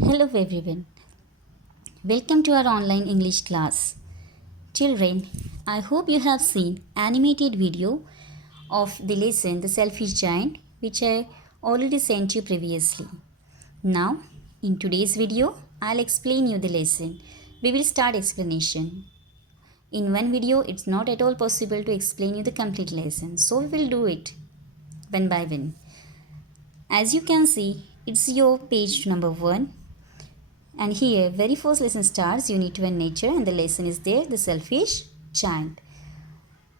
Hello everyone. Welcome to our online English class. Children, I hope you have seen animated video of the lesson The Selfish Giant which I already sent you previously. Now, in today's video, I'll explain you the lesson. We will start explanation. In one video, it's not at all possible to explain you the complete lesson. So we will do it one by one. As you can see, it's your page number 1. And here, very first lesson starts Unit 1 Nature, and the lesson is there, The Selfish Giant.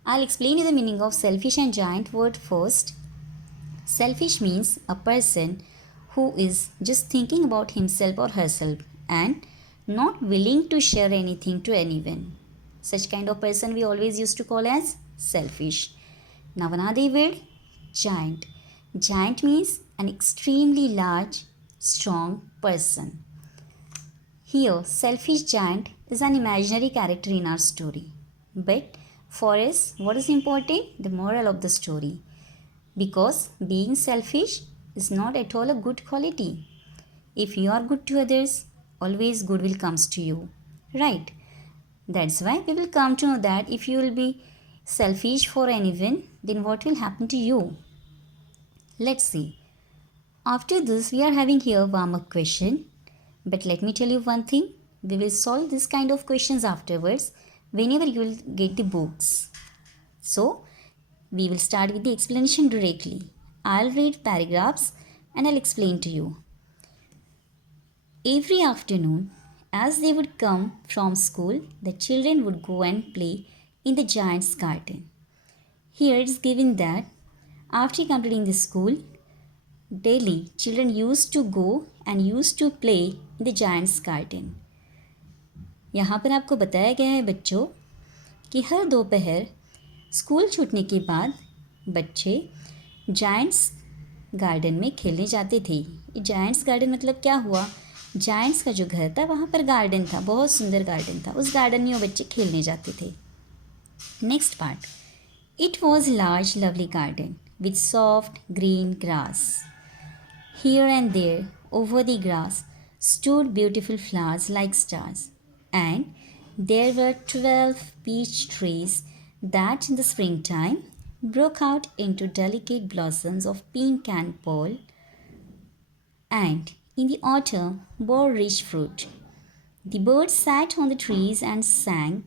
I'll explain you the meaning of selfish and giant word first. Selfish means a person who is just thinking about himself or herself and not willing to share anything to anyone. Such kind of person we always used to call as selfish. Now another word, giant. Giant means an extremely large, strong person. Here, selfish giant is an imaginary character in our story. But for us, what is important? The moral of the story. Because being selfish is not at all a good quality. If you are good to others, always good will comes to you. Right? That's why we will come to know that if you will be selfish for anyone, then what will happen to you? Let's see. After this, we are having here warm-up question. But let me tell you one thing, we will solve this kind of questions afterwards whenever you will get the books. So, we will start with the explanation directly. I'll read paragraphs and I'll explain to you. Every afternoon, as they would come from school, the children would go and play in the giant's garden. Here it is given that after completing the school, daily children used to go and used to play in the giant's garden. यहाँ पर आपको बताया गया है बच्चों कि हर दोपहर school छूटने के बाद बच्चे जायंट्स गार्डन में खेलने जाते थे. ये जायंट्स गार्डन मतलब क्या हुआ? जायंट्स का जो घर था वहाँ पर गार्डन था, बहुत सुंदर गार्डन था. उस गार्डन में वो बच्चे खेलने जाते थे. Next part. It was large lovely garden with soft green grass. Here and there, over the grass, stood beautiful flowers like stars, and there were 12 peach trees that in the springtime broke out into delicate blossoms of pink and pearl, and in the autumn bore rich fruit. The birds sat on the trees and sang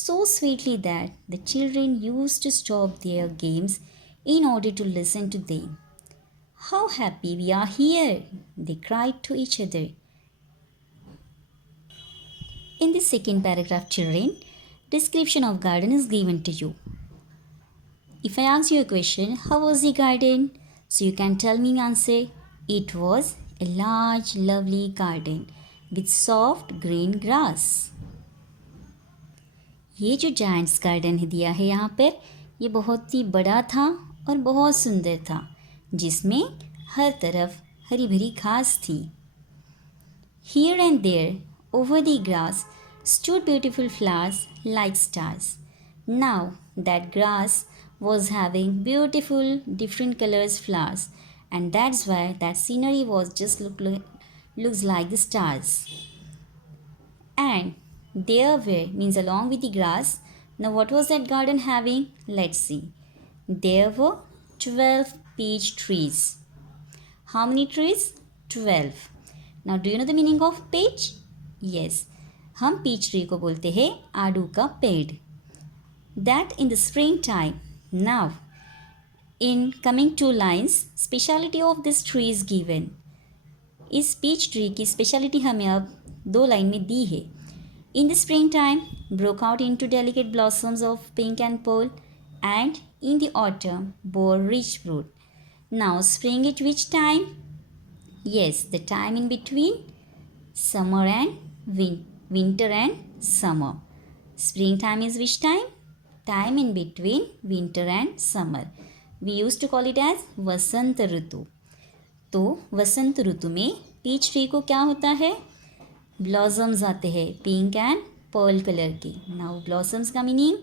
so sweetly that the children used to stop their games in order to listen to them. How happy we are here, they cried to each other. In the second paragraph, children, description of garden is given to you. If I ask you a question, how was the garden? So you can tell me answer. It was a large, lovely garden with soft green grass. ये जो giants garden है दिया है यहाँ पर, ये बहुत ही बड़ा था और बहुत सुंदर था, जिसमें हर तरफ हरी भरी घास थी. Here and there, over the grass, stood beautiful flowers like stars. Now that grass was having beautiful different colors flowers, and that's why that scenery was just looks like the stars. And there were means along with the grass. Now what was that garden having? Let's see. There were 12 peach trees. How many trees? 12. Now do you know the meaning of peach? Yes. हम peach tree को बोलते हैं आड़ू का पेड़. That in the spring time. Now, in coming two lines, speciality of this tree is given. इस peach tree की speciality हमें अब 2 लाइन में दी है. In the spring time, broke out into delicate blossoms of pink and pearl, and in the autumn bore rich fruit. Now spring at which time? Yes, the time in between summer and winter and summer. Springtime is which time? Time in between winter and summer. We used to call it as वसंत ऋतु. तो वसंत ऋतु में peach tree को क्या होता है? Blossoms आते हैं pink and pearl colour की. Now blossoms का meaning?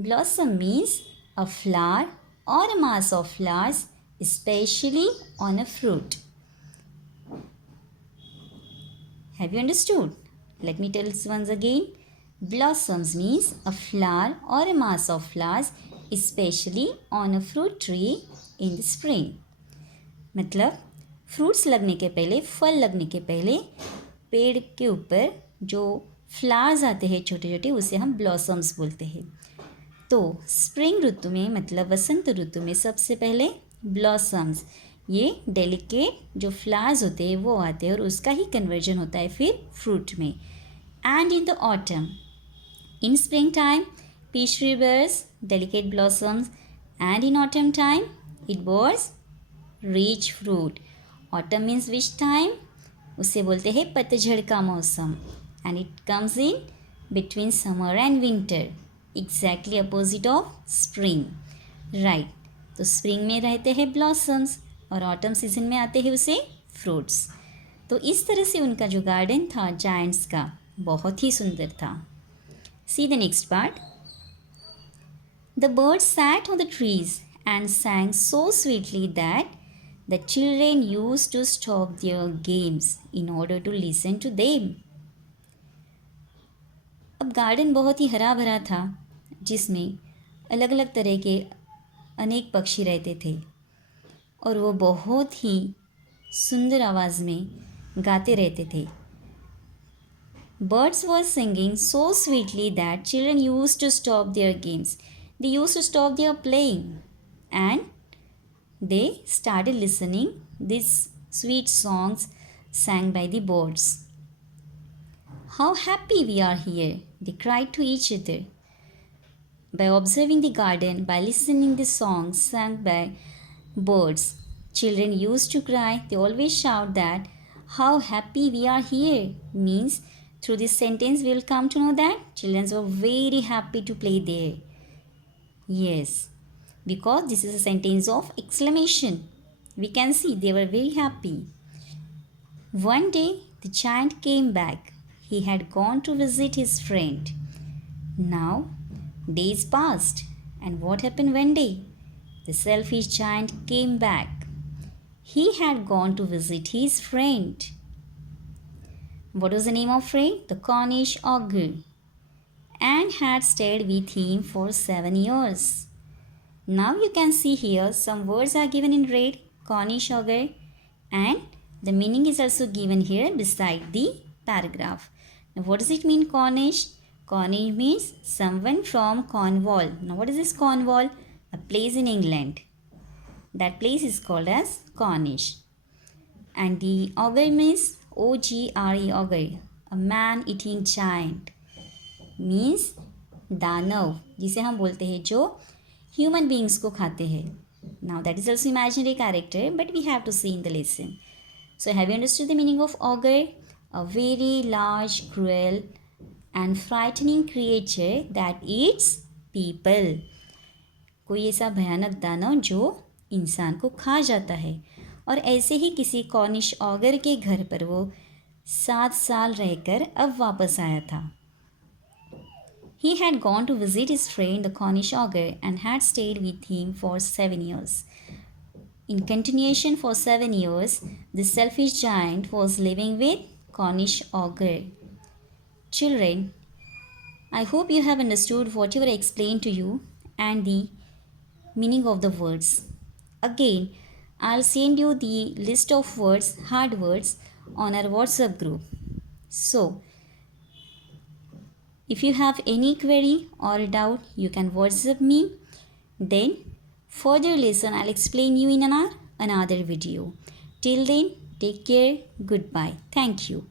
Blossom means a flower or a mass of flowers, especially on a fruit. Have you understood? Let me tell this once again. Blossoms means a flower or a mass of flowers, especially on a fruit tree in the spring. मतलब fruits लगने के पहले, फल लगने के पहले पेड़ के ऊपर जो फ्लावर्स आते हैं छोटे छोटे, उसे हम ब्लॉसम्स बोलते हैं. तो स्प्रिंग ऋतु में मतलब वसंत ऋतु में सबसे पहले ब्लॉसम्स, ये डेलिकेट जो फ्लावर्स होते हैं वो आते हैं और उसका ही कन्वर्जन होता है फिर फ्रूट में. And in the autumn, in spring time peach tree bears delicate blossoms, and in autumn time it bears rich fruit. Autumn means which time? उसे बोलते हैं पतझड़ का मौसम. And it comes in between summer and winter, exactly opposite of spring. Right. तो spring में रहते हैं ब्लॉसम्स और ऑटम सीजन में आते हैं उसे फ्रूट्स. तो इस तरह से उनका जो गार्डन था जायंट्स का, बहुत ही सुंदर था. See the next part. The birds sat on the trees and sang so sweetly that the children used to stop their games in order to listen to them. अब गार्डन बहुत ही हरा भरा था, जिसमें अलग अलग तरह के अनेक पक्षी रहते थे और वो बहुत ही सुंदर आवाज़ में गाते रहते थे. Birds were singing so sweetly that children used to stop their games. They used to stop their playing and they started listening these sweet songs sang by the birds. How happy we are here, they cried to each other. By observing the garden, by listening the songs sung by birds, children used to cry. They always shout that how happy we are here means through this sentence we will come to know that children were very happy to play there. Yes, because this is a sentence of exclamation. We can see they were very happy. One day the giant came back. He had gone to visit his friend. Now days passed, and what happened one day? The selfish giant came back. He had gone to visit his friend. What was the name of friend? The Cornish ogre, and had stayed with him for 7 years. Now you can see here some words are given in red, Cornish ogre, and the meaning is also given here beside the paragraph. Now what does it mean, Cornish? Cornish means someone from Cornwall. Now what is this Cornwall? A place in England. That place is called as Cornish. And the ogre means ogre, ogre, a man-eating giant. Means दानव, जिसे हम बोलते हैं जो human beings को खाते हैं. Now that is also imaginary character, but we have to see in the lesson. So have you understood the meaning of ogre? A very large, cruel and frightening creature that eats people. कोई ऐसा भयानक दानव जो इंसान को खा जाता है. और ऐसे ही किसी कॉर्निश ऑगर के घर पर वो 7 साल रहकर अब वापस आया था. He had gone to visit his friend the Cornish ogre and had stayed with him for 7 years. In continuation for 7 years, the selfish giant was living with Cornish ogre. Children, I hope you have understood whatever I explained to you and the meaning of the words. Again, I'll send you the list of words, hard words, on our WhatsApp group. So, if you have any query or doubt, you can WhatsApp me. Then, further lesson I'll explain you in another video. Till then, take care. Goodbye. Thank you.